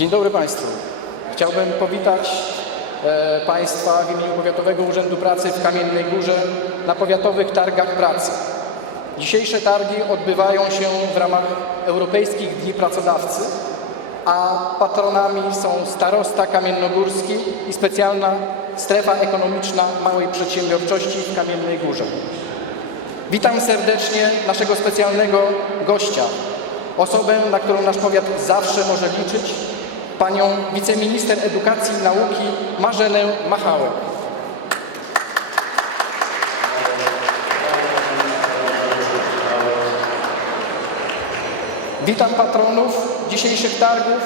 Dzień dobry Państwu. Chciałbym powitać e, Państwa w imieniu Powiatowego Urzędu Pracy w Kamiennej Górze na Powiatowych Targach Pracy. Dzisiejsze targi odbywają się w ramach Europejskich Dni Pracodawcy, a patronami są starosta kamiennogórski i specjalna strefa ekonomiczna małej przedsiębiorczości w Kamiennej Górze. Witam serdecznie naszego specjalnego gościa, osobę, na którą nasz powiat zawsze może liczyć, panią wiceminister edukacji i nauki Marzenę Machałek. Witam patronów dzisiejszych targów,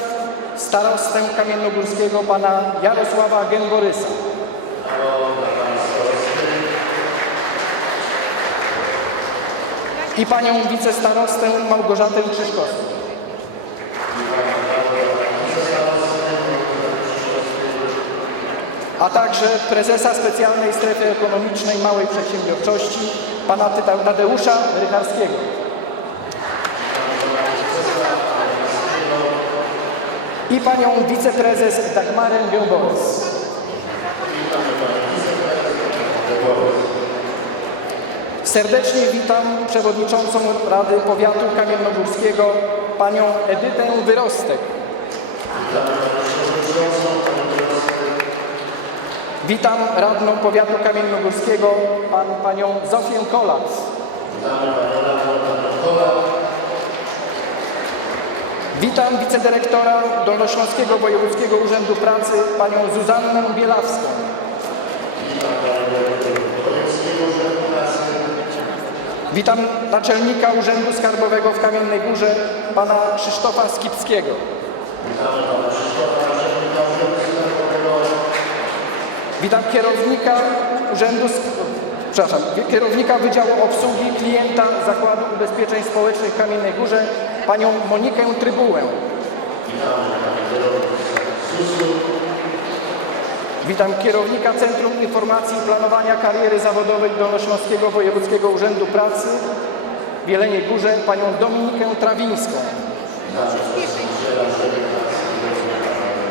starostę kamiennogórskiego pana Jarosława Gęborysa. i panią wicestarostę Małgorzatę Krzyżkowską. A także prezesa Specjalnej Strefy Ekonomicznej Małej Przedsiębiorczości, pana Tadeusza Rycharskiego. I panią wiceprezes Dagmarę Gębołys. Serdecznie witam przewodniczącą Rady Powiatu Kamiennogórskiego panią Edytę Wyrostek. Witam radną Powiatu Kamiennogórskiego pan, panią Zofię Kolac. Witam wicedyrektora Dolnośląskiego Wojewódzkiego Urzędu Pracy panią Zuzannę Bielawską. Witam naczelnika Urzędu Skarbowego w Kamiennej Górze, pana Krzysztofa Skipskiego. Witam kierownika Urzędu, przepraszam, kierownika Wydziału Obsługi Klienta Zakładu Ubezpieczeń Społecznych w Kamiennej Górze, panią Monikę Trybułę. Witam kierownika Centrum Informacji i Planowania Kariery Zawodowej Dolnośląskiego Wojewódzkiego Urzędu Pracy w Jeleniej Górze, panią Dominikę Trawińską.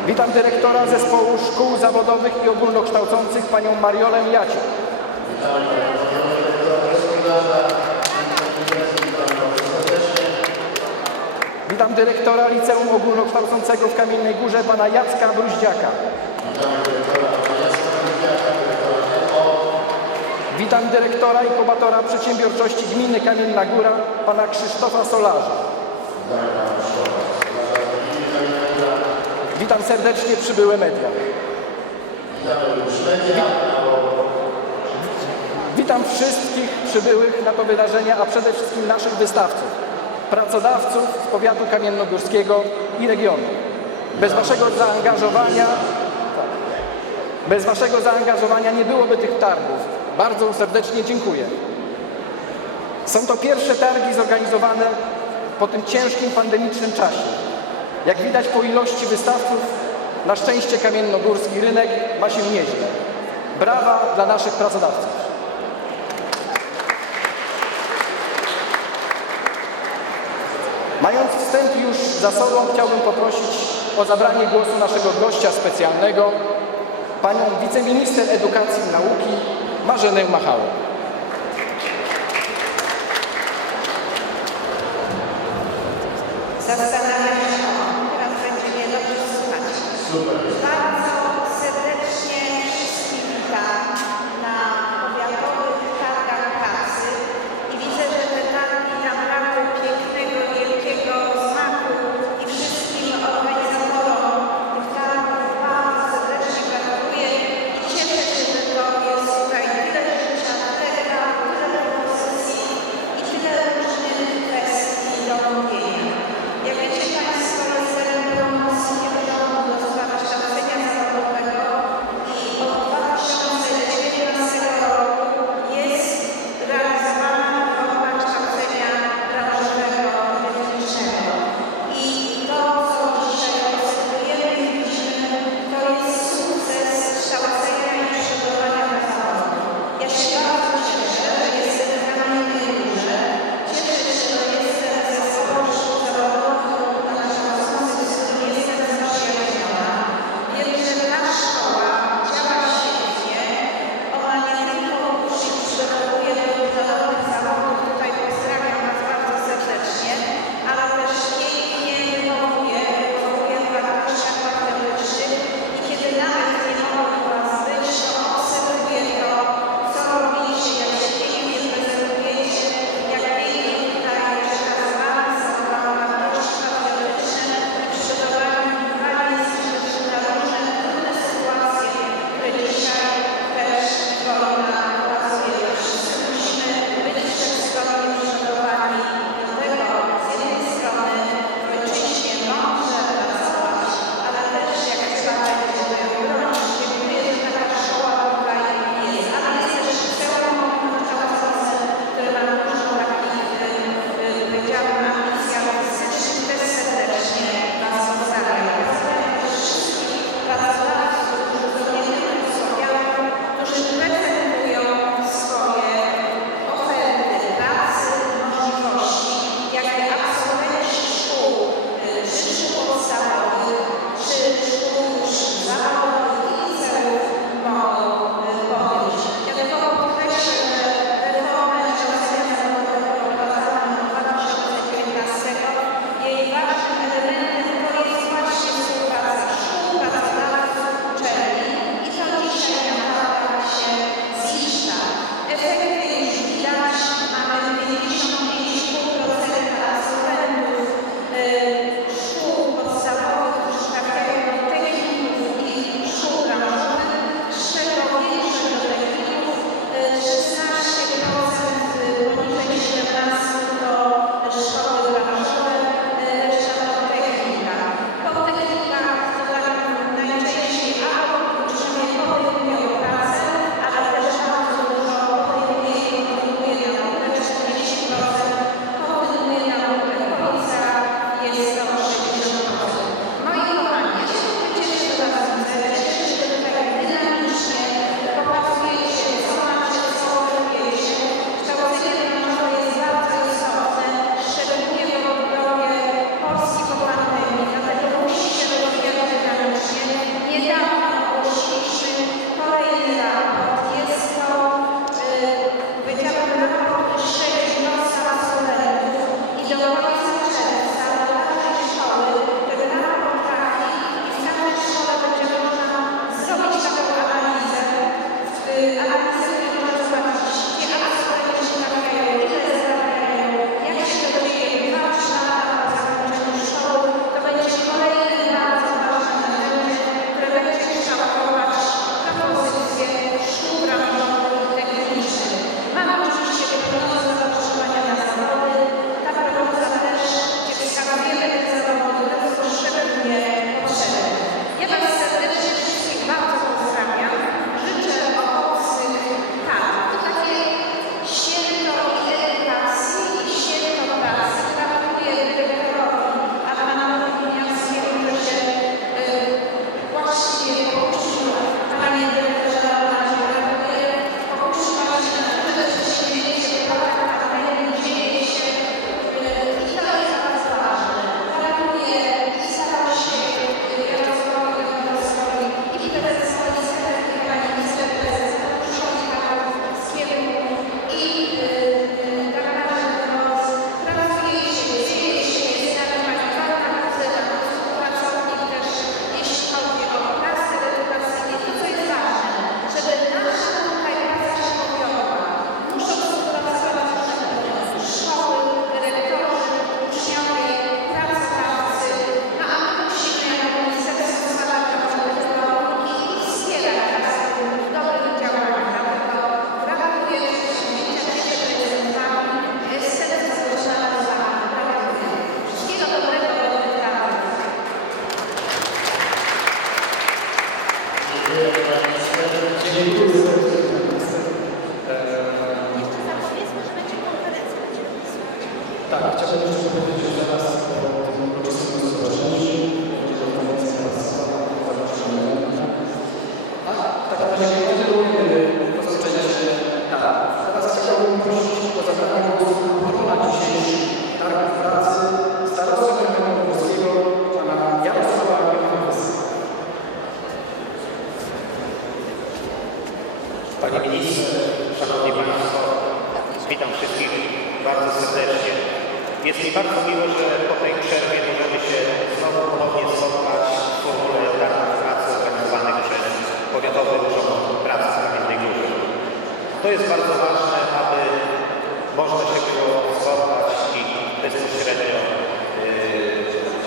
Witam dyrektora Zespołu Szkół Zawodowych i Ogólnokształcących, panią Mariolę Jaciuk. Witam dyrektora Liceum Ogólnokształcącego w Kamiennej Górze, pana Jacka Bruździaka. Witam dyrektora inkubatora przedsiębiorczości gminy Kamienna Góra, pana Krzysztofa Solarza. Witam serdecznie przybyłe media. Witam wszystkich przybyłych na to wydarzenie, a przede wszystkim naszych wystawców, pracodawców z powiatu kamiennogórskiego i regionu. Bez waszego zaangażowania bez Waszego zaangażowania nie byłoby tych targów. Bardzo serdecznie dziękuję. Są to pierwsze targi zorganizowane po tym ciężkim pandemicznym czasie. Jak widać po ilości wystawców, na szczęście kamiennogórski rynek ma się nieźle. Brawa dla naszych pracodawców. Mając wstęp już za sobą, chciałbym poprosić o zabranie głosu naszego gościa specjalnego, panią wiceminister edukacji i nauki Marzenę Machałę.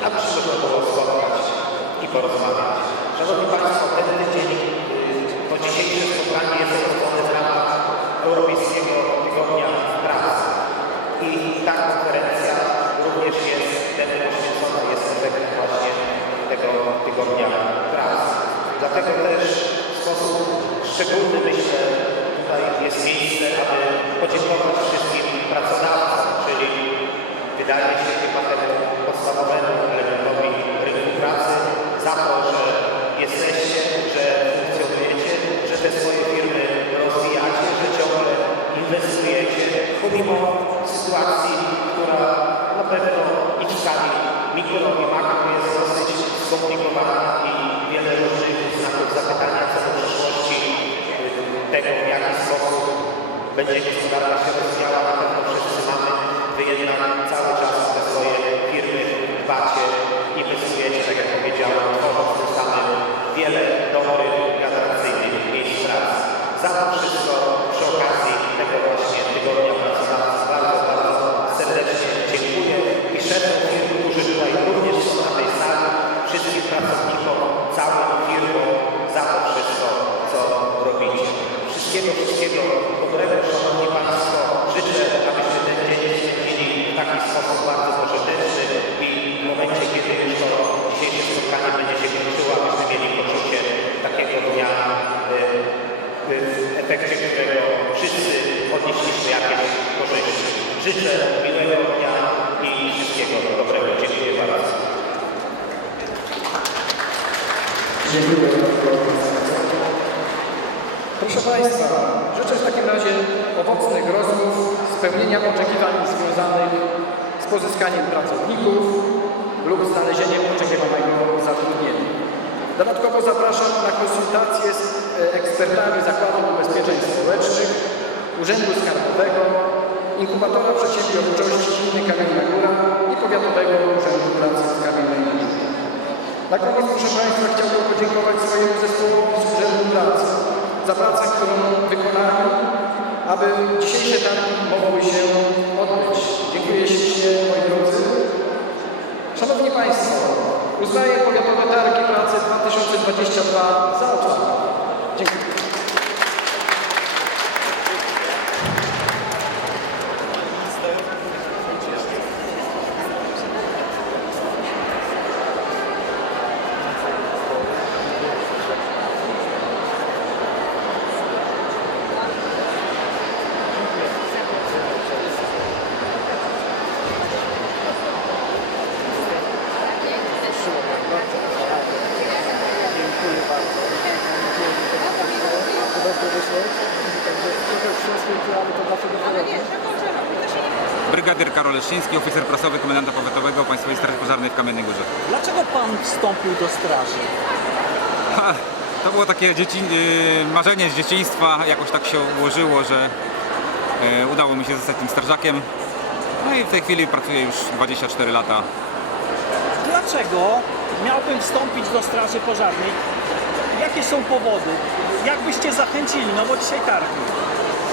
Się można było spotkać i porozmawiać. Szanowni Państwo, ten tydzień, yy, to dzisiejsze spotkanie jest prowadzone w ramach Europejskiego Tygodnia Pracy. I ta konferencja również jest temu poświęcona, jest efektem właśnie tego Tygodnia Pracy. Dlatego też w sposób szczególny myślę, tutaj jest miejsce, aby podziękować wszystkim pracodawcom, czyli wydaje się chyba temu podstawowemu za to, że jesteście, że funkcjonujecie, że te swoje firmy rozwijacie, że ciągle inwestujecie, pomimo sytuacji, która na pewno i w skali mikro i makro jest dosyć skomplikowana i wiele różnych znaków zapytania co do przyszłości tego, w jaki sposób będzie gospodarka się rozwijała, na pewno wszyscy mamy. Wy jednak cały czas w te swoje firmy dbacie, inwestujecie, tak jak powiedziałem, tworząc tym samym wiele dobrych i atrakcyjnych miejsc pracy. Za to wszystko przy okazji tego właśnie tygodnia pracodawcy bardzo, bardzo serdecznie dziękuję i szefom firm, którzy tutaj również są na tej sali, wszystkim pracownikom, całym firmom za to wszystko, co robicie. Wszystkiego, wszystkiego dobrego, Szanowni Państwo. Życzę, abyście ten dzień spędzili w taki sposób bardzo pożyteczny i w momencie, kiedy już to dzisiejsze spotkanie będzie się kończyło, abyśmy mieli poczucie takiego dnia, y, y, w efekcie którego wszyscy odnieśliśmy jakieś korzyści. Życzę miłego dnia i wszystkiego dobrego. Dziękuję bardzo. Proszę Państwa, życzę w takim razie owocnych rozmów, spełnienia oczekiwań związanych z pozyskaniem pracowników lub znalezieniem oczekiwanego zatrudnienia. Dodatkowo zapraszam na konsultacje z e, ekspertami Zakładu Ubezpieczeń Społecznych, Urzędu Skarbowego, Inkubatora Przedsiębiorczości Gminy Kamienna Góra i Powiatowego Urzędu Pracy w Kamiennej Górze. Na koniec, proszę Państwa, chciałbym podziękować swojemu zespołowi z Urzędu Pracy za pracę, którą wykonali, aby dzisiejsze targi mogły się odbyć. Dziękuję ślicznie, moi drodzy. Szanowni Państwo, uznaję Powiatowe Targi Pracy 2022 za otwarte. Leszczyński, oficer prasowy komendanta powiatowego Państwowej Straży Pożarnej w Kamiennej Górze. Dlaczego pan wstąpił do straży? Ha, to było takie dzieci, y, marzenie z dzieciństwa, jakoś tak się ułożyło, że y, udało mi się zostać tym strażakiem. No i w tej chwili pracuję już 24 lata. Dlaczego miałbym wstąpić do straży pożarnej? Jakie są powody? Jak byście zachęcili? No bo dzisiaj targi.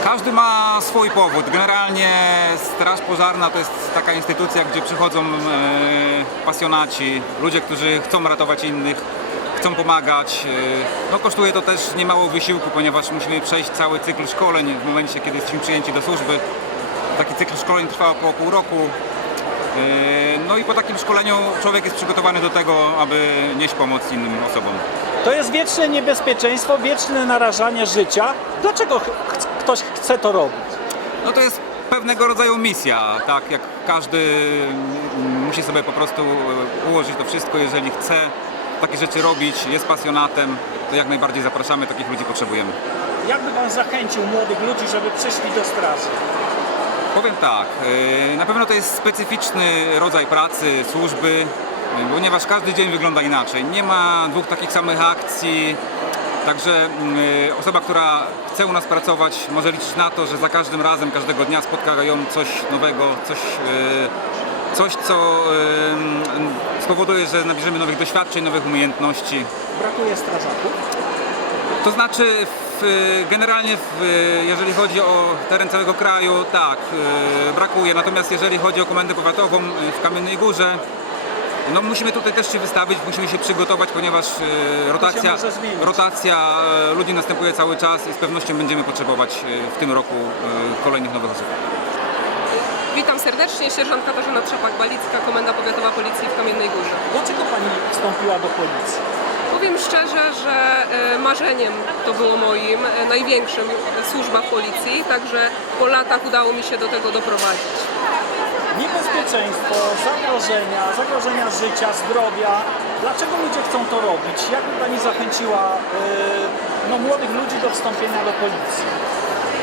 Każdy ma swój powód. Generalnie Straż Pożarna to jest taka instytucja, gdzie przychodzą e, pasjonaci, ludzie, którzy chcą ratować innych, chcą pomagać. E, no, kosztuje to też niemało wysiłku, ponieważ musimy przejść cały cykl szkoleń w momencie, kiedy jesteśmy przyjęci do służby. Taki cykl szkoleń trwa około pół roku. E, No i po takim szkoleniu człowiek jest przygotowany do tego, aby nieść pomoc innym osobom. To jest wieczne niebezpieczeństwo, wieczne narażanie życia. Dlaczego ktoś chce to robić? No to jest pewnego rodzaju misja, tak jak każdy musi sobie po prostu e, ułożyć to wszystko, jeżeli chce takie rzeczy robić, jest pasjonatem, to jak najbardziej zapraszamy, takich ludzi potrzebujemy. Jak by pan zachęcił młodych ludzi, żeby przyszli do straży? Powiem tak, e, na pewno to jest specyficzny rodzaj pracy, służby, e, ponieważ każdy dzień wygląda inaczej. Nie ma dwóch takich samych akcji, Także osoba, która chce u nas pracować, może liczyć na to, że za każdym razem, każdego dnia spotka ją coś nowego, coś, y, coś co y, spowoduje, że nabierzemy nowych doświadczeń, nowych umiejętności. Brakuje strażaków. To znaczy, w, generalnie, jeżeli chodzi o teren całego kraju, tak, brakuje. Natomiast jeżeli chodzi o komendę powiatową w Kamiennej Górze, no musimy tutaj też się wystawić, musimy się przygotować, ponieważ y, rotacja, może zmienić. rotacja y, ludzi następuje cały czas i z pewnością będziemy potrzebować y, w tym roku kolejnych nowych osób. Witam serdecznie, sierżant Katarzyna Trzepak-Balicka, Komenda Powiatowa Policji w Kamiennej Górze. Dlaczego pani wstąpiła do policji? Powiem szczerze, że e, marzeniem to było moim, e, największym e, służba w policji, także po latach udało mi się do tego doprowadzić. Niebezpieczeństwo, zagrożenia, zagrożenia życia, zdrowia. Dlaczego ludzie chcą to robić? Jak by pani zachęciła yy, no, młodych ludzi do wstąpienia do policji?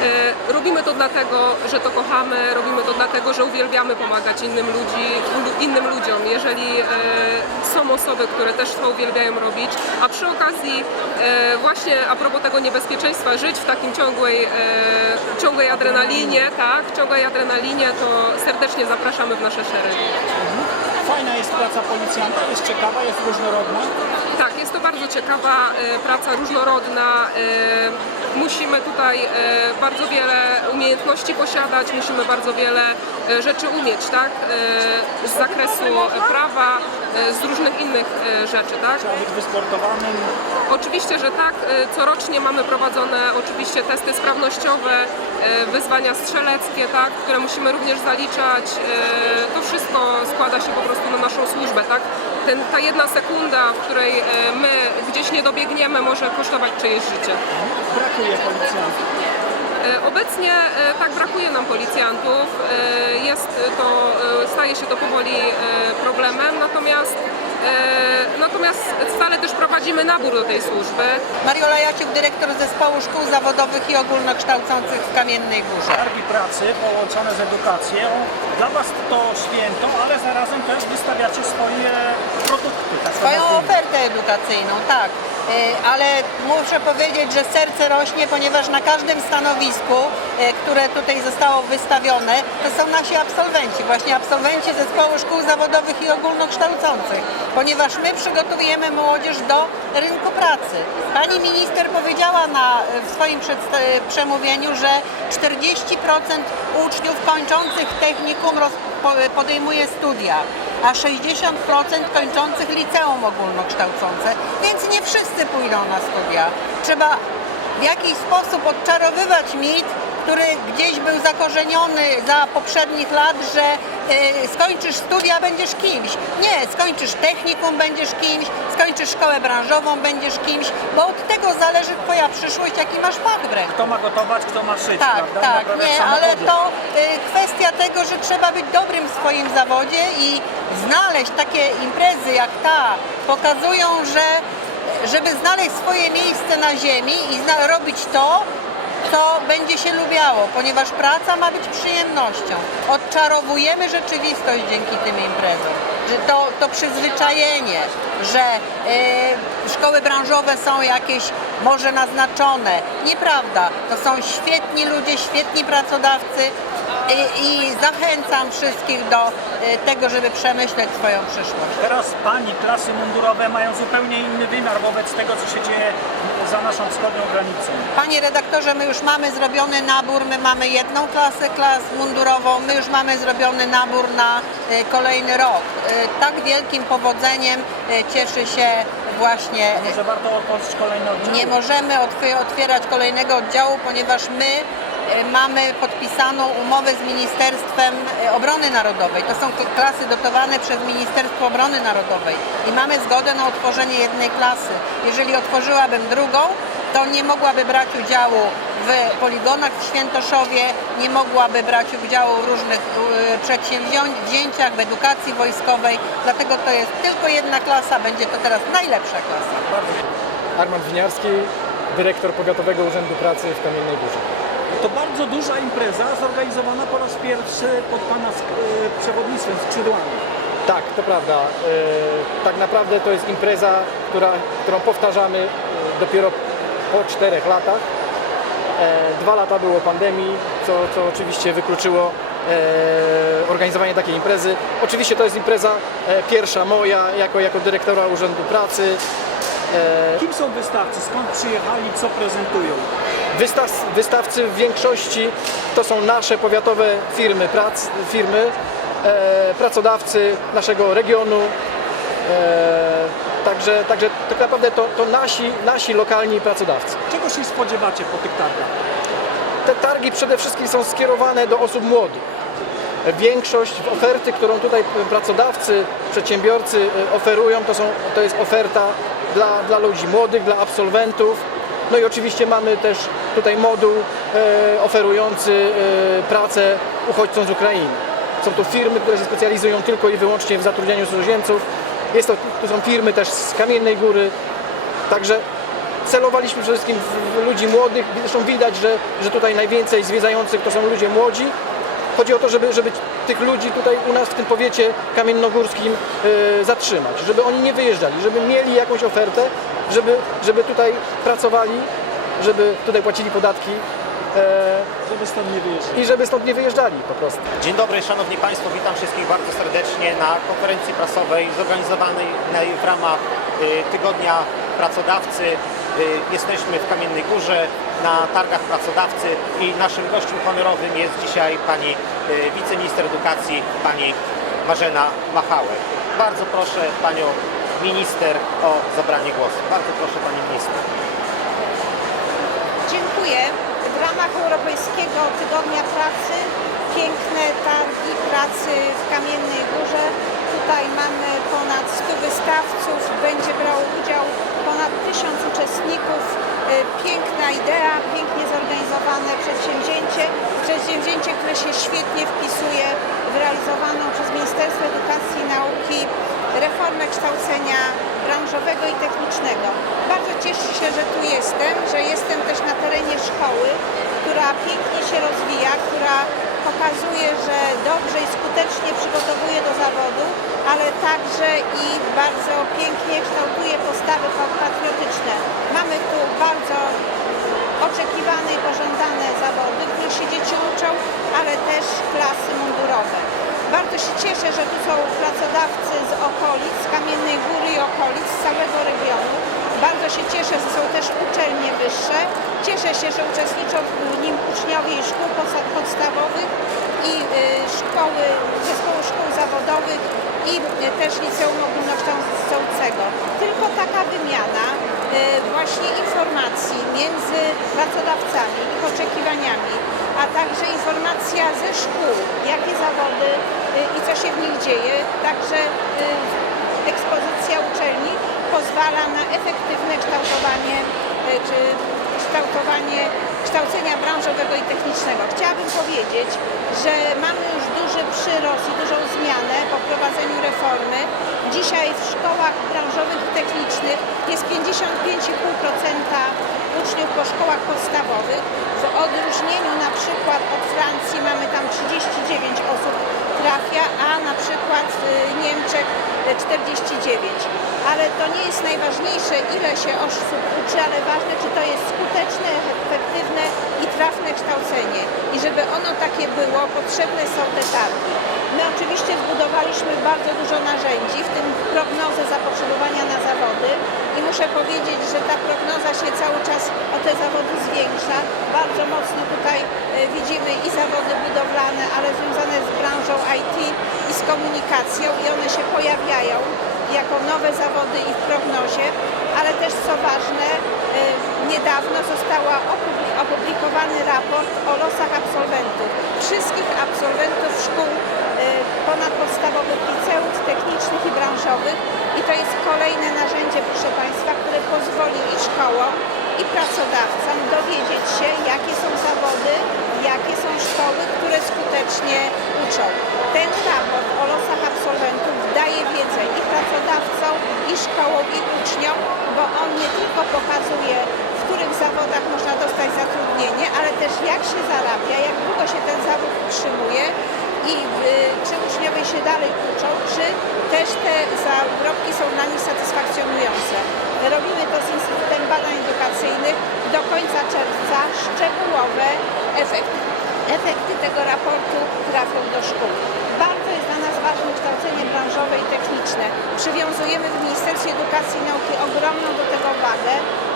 E, Robimy to dlatego, że to kochamy, robimy to dlatego, że uwielbiamy pomagać innym, ludzi, innym ludziom. Jeżeli e, są osoby, które też to uwielbiają robić, a przy okazji e, właśnie a propos tego niebezpieczeństwa, żyć w takim ciągłej, ciągłej adrenalinie, tak, ciągłej adrenalinie, to serdecznie zapraszamy w nasze szeregi. Fajna jest praca policjanta, jest ciekawa, jest różnorodna. Tak, jest to bardzo ciekawa praca, różnorodna. Musimy tutaj e, bardzo wiele umiejętności posiadać, musimy bardzo wiele e, rzeczy umieć, tak? E, Z zakresu prawa, z różnych innych rzeczy, tak? Trzeba być wysportowanym. Oczywiście, że tak. Corocznie mamy prowadzone oczywiście testy sprawnościowe, wyzwania strzeleckie, tak, które musimy również zaliczać. To wszystko składa się po prostu na naszą służbę, tak? Ten, ta jedna sekunda, w której e, my gdzieś nie dobiegniemy, może kosztować czyjeś życie. Brakuje policjantów. E, Obecnie e, tak brakuje nam policjantów. E, Jest to, staje się to powoli problemem, natomiast, natomiast stale też prowadzimy nabór do tej służby. Mariola Jaciuk, dyrektor zespołu szkół zawodowych i ogólnokształcących w Kamiennej Górze. Targi pracy połączone z edukacją. Dla Was to święto, ale zarazem też wystawiacie swoje produkty. Tak Swoją ofertę edukacyjną, tak. Y, Ale muszę powiedzieć, że serce rośnie, ponieważ na każdym stanowisku, y, które tutaj zostało wystawione, to są nasi absolwenci, właśnie absolwenci zespołu szkół zawodowych i ogólnokształcących, ponieważ my przygotowujemy młodzież do rynku pracy. Pani minister powiedziała na, w swoim przemówieniu, że 40% uczniów kończących technikum podejmuje studia, a 60% kończących liceum ogólnokształcące, więc nie wszyscy pójdą na studia. Trzeba w jakiś sposób odczarowywać mit, który gdzieś był zakorzeniony za poprzednich lat, że y, skończysz studia, będziesz kimś. Nie, skończysz technikum, będziesz kimś, skończysz szkołę branżową, będziesz kimś, bo od tego zależy Twoja przyszłość, jaki masz fach w ręku. Kto ma gotować, kto ma szyć, Tak, prawda? tak, Naprawiać nie, ale to y, kwestia tego, że trzeba być dobrym w swoim zawodzie i znaleźć takie imprezy jak ta, pokazują, że żeby znaleźć swoje miejsce na ziemi i robić to, co będzie się lubiało, ponieważ praca ma być przyjemnością. Odczarowujemy rzeczywistość dzięki tym imprezom. To, to przyzwyczajenie, że y, szkoły branżowe są jakieś może naznaczone. Nieprawda. To są świetni ludzie, świetni pracodawcy i, i zachęcam wszystkich do y, tego, żeby przemyśleć swoją przyszłość. Teraz pani klasy mundurowe mają zupełnie inny wymiar wobec tego, co się dzieje za naszą wschodnią granicą. Panie redaktorze, my już mamy zrobiony nabór, my mamy jedną klasę klas mundurową, my już mamy zrobiony nabór na y, kolejny rok. Y, tak wielkim powodzeniem y, cieszy się właśnie Może warto otworzyć kolejne oddziały? Nie możemy otw- otwierać kolejnego oddziału, ponieważ my e, mamy podpisaną umowę z Ministerstwem e, Obrony Narodowej. To są kl- klasy dotowane przez Ministerstwo Obrony Narodowej i mamy zgodę na otworzenie jednej klasy. Jeżeli otworzyłabym drugą, to nie mogłaby brać udziału w poligonach w Świętoszowie, nie mogłaby brać udziału w różnych e, przedsięwzięciach, w edukacji wojskowej. Dlatego to jest tylko jedna klasa, będzie to teraz najlepsza klasa. Armand Winiarski, dyrektor Powiatowego Urzędu Pracy w Kamiennej Górze. To bardzo duża impreza zorganizowana po raz pierwszy pod Pana y, przewodnictwem, skrzydłami. Tak, to prawda. E, Tak naprawdę to jest impreza, która, którą powtarzamy e, dopiero po czterech latach. E, Dwa lata było pandemii, co, co oczywiście wykluczyło e, organizowanie takiej imprezy. Oczywiście to jest impreza e, pierwsza moja jako, jako dyrektora Urzędu Pracy. Kim są wystawcy? Skąd przyjechali? Co prezentują? Wystaw, wystawcy w większości to są nasze powiatowe firmy, prac, firmy e, pracodawcy naszego regionu. E, także, także tak naprawdę to, to nasi, nasi lokalni pracodawcy. Czego się spodziewacie po tych targach? Te targi przede wszystkim są skierowane do osób młodych. Większość oferty, którą tutaj pracodawcy, przedsiębiorcy e, oferują, to, są, to jest oferta dla, dla ludzi młodych, dla absolwentów. No i oczywiście mamy też tutaj moduł e, oferujący e, pracę uchodźcom z Ukrainy. Są to firmy, które się specjalizują tylko i wyłącznie w zatrudnianiu cudzoziemców. Jest to, to są firmy też z Kamiennej Góry. Także celowaliśmy przede wszystkim w ludzi młodych. Zresztą widać, że, że tutaj najwięcej zwiedzających to są ludzie młodzi. Chodzi o to, żeby, żeby tych ludzi tutaj u nas w tym powiecie kamiennogórskim e, zatrzymać, żeby oni nie wyjeżdżali, żeby mieli jakąś ofertę, żeby, żeby tutaj pracowali, żeby tutaj płacili podatki e, Żeby stąd nie wyjeżdżali. i żeby stąd nie wyjeżdżali po prostu. Dzień dobry, Szanowni Państwo, witam wszystkich bardzo serdecznie na konferencji prasowej zorganizowanej w ramach y, Tygodnia Pracodawcy. Y, Jesteśmy w Kamiennej Górze na targach pracodawcy i naszym gościem honorowym jest dzisiaj pani y, wiceminister edukacji, pani Marzena Machałek. Bardzo proszę panią minister o zabranie głosu. Bardzo proszę pani minister. Dziękuję. W ramach Europejskiego Tygodnia Pracy piękne targi pracy w Kamiennej Górze. Tutaj mamy ponad 100 wystawców, będzie brało udział ponad 1000 uczestników. Y, Piękna idea, pięknie zorganizowane przedsięwzięcie. Przedsięwzięcie, które się świetnie wpisuje w realizowaną przez Ministerstwo Edukacji i Nauki reformę kształcenia branżowego i technicznego. Bardzo cieszę się, że tu jestem, że jestem też na terenie szkoły, która pięknie się rozwija, która pokazuje, że dobrze i skutecznie przygotowuje do zawodu, ale także i bardzo pięknie kształtuje postawy patriotyczne. Mamy tu bardzo oczekiwane i pożądane zawody, których się dzieci uczą, ale też klasy mundurowe. Bardzo się cieszę, że tu są pracodawcy z okolic, z Kamiennej Góry i okolic, z całego regionu. Bardzo się cieszę, że są też uczelnie wyższe. Cieszę się, że uczestniczą w nim uczniowie i szkół podsta- podstawowych i y, szkoły, zespołu szkół zawodowych i y, też liceum ogólnokształcącego. Tylko taka wymiana y, właśnie informacji między pracodawcami, ich oczekiwaniami, a także informacja ze szkół, jakie zawody i co się w nich dzieje, także ekspozycja uczelni pozwala na efektywne kształtowanie czy kształtowanie kształcenia branżowego i technicznego. Chciałabym powiedzieć, że mamy już duży przyrost i dużą zmianę po wprowadzeniu reformy. Dzisiaj w szkołach branżowych i technicznych jest 55,5% uczniów po szkołach podstawowych. W odróżnieniu na przykład od Francji mamy tam 39 osób trafia, a na przykład w Niemczech 49. Ale to nie jest najważniejsze, ile się osób uczy, ale ważne, czy to jest skuteczne, efektywne i trafne kształcenie. I żeby ono takie było, potrzebne są te targi. My oczywiście zbudowaliśmy bardzo dużo narzędzi, w tym prognozę zapotrzebowania na zawody. I muszę powiedzieć, że ta prognoza się cały czas o te zawody zwiększa. Bardzo mocno tutaj e, widzimy i zawody budowlane, ale związane z branżą IT i z komunikacją. I one się pojawiają jako nowe zawody i w prognozie, ale też co ważne, e, niedawno została opublikowany raport o losach absolwentów. Wszystkich absolwentów szkół e, ponadpodstawowych, liceów technicznych i branżowych i to jest kolejne narzędzie, proszę Państwa, które pozwoli i szkołom, i pracodawcom dowiedzieć się, jakie są zawody, jakie są szkoły, które skutecznie uczą. Ten raport o losach absolwentów daje wiedzę i pracodawcom, i szkołom, i uczniom, bo on nie tylko pokazuje, których zawodach można dostać zatrudnienie, ale też jak się zarabia, jak długo się ten zawód utrzymuje i czy uczniowie się dalej uczą, czy też te zarobki są dla nich satysfakcjonujące. Robimy to z Instytutem Badań Edukacyjnych. do końca czerwca szczegółowe efekty, efekty tego raportu trafią do szkół. Bardzo jest dla nas ważne kształcenie branżowe i techniczne. Przywiązujemy w Ministerstwie Edukacji i Nauki ogromną do tego wagę.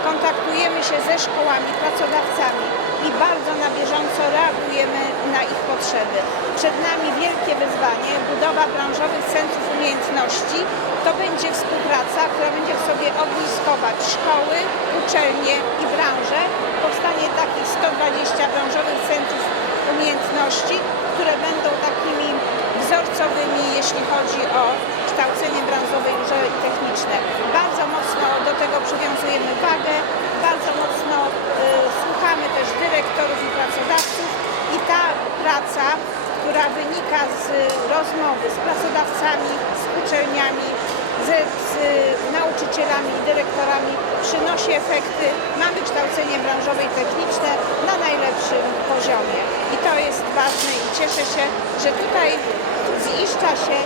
Kontaktujemy się ze szkołami, pracodawcami i bardzo na bieżąco reagujemy na ich potrzeby. Przed nami wielkie wyzwanie, budowa branżowych centrów umiejętności. To będzie współpraca, która będzie w sobie ogniskować szkoły, uczelnie i branże. Powstanie takich 120 branżowych centrów umiejętności, które będą takimi wzorcowymi, jeśli chodzi o kształcenie branżowe i techniczne. Bardzo mocno do tego przywiązujemy wagę, bardzo mocno y, słuchamy też dyrektorów i pracodawców i ta praca, która wynika z rozmowy z pracodawcami, z uczelniami, ze, z nauczycielami i dyrektorami przynosi efekty. Mamy kształcenie branżowe i techniczne na najlepszym poziomie. I to jest ważne i cieszę się, że tutaj ziszcza się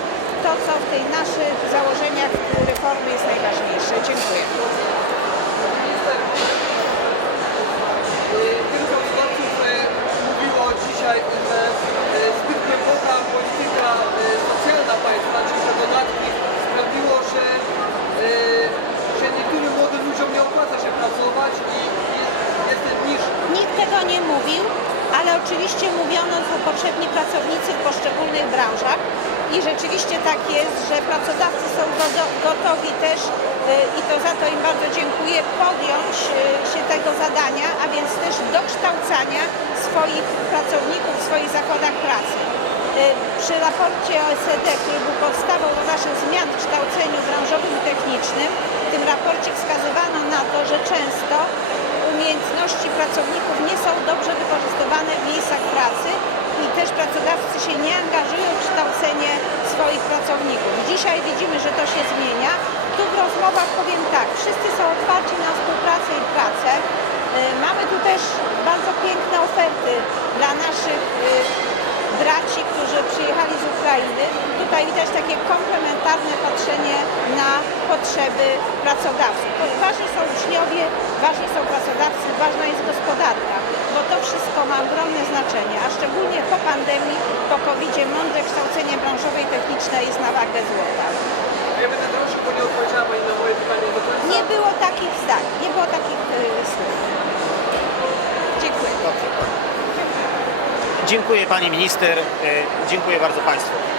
to, co w tej naszych założeniach reformy jest najważniejsze. Dziękuję. Wielu pracodawców e, mówiło dzisiaj, że e, zbyt e, socjalna dodatki, sprawiło, że, opłaca się pracować i jest, jest ten niż Nikt tego nie mówił, ale oczywiście mówiono, że potrzebni pracownicy w poszczególnych branżach i rzeczywiście tak jest, że pracodawcy są gotowi też y, i to za to im bardzo dziękuję, podjąć y, się tego zadania, a więc też dokształcania swoich pracowników w swoich zakładach pracy. Y, Przy raporcie OECD, który był podstawą do naszych zmian w kształceniu branżowym i technicznym, w tym raporcie wskazywano na to, że często umiejętności pracowników nie są dobrze wykorzystywane w miejscach pracy i też pracodawcy się nie angażują w kształcenie swoich pracowników. Dzisiaj widzimy, że to się zmienia. Tu w rozmowach powiem tak, wszyscy są otwarci na współpracę i pracę. Y, Mamy tu też bardzo piękne oferty dla naszych y, braci, którzy przyjechali z Ukrainy. Tutaj widać takie komplementarne patrzenie na potrzeby pracodawców. Bo ważni są uczniowie, ważni są pracodawcy, ważna jest gospodarka, bo to wszystko ma ogromne znaczenie, a szczególnie po pandemii, po COVID-zie mądre kształcenie branżowe i techniczne jest na wagę złota. Ja będę bo nie odpowiedziała Pani na moje pytanie do końca. Nie było takich zdań, nie było takich y, słów. Dziękuję. Dziękuję Pani Minister, e, dziękuję bardzo Państwu.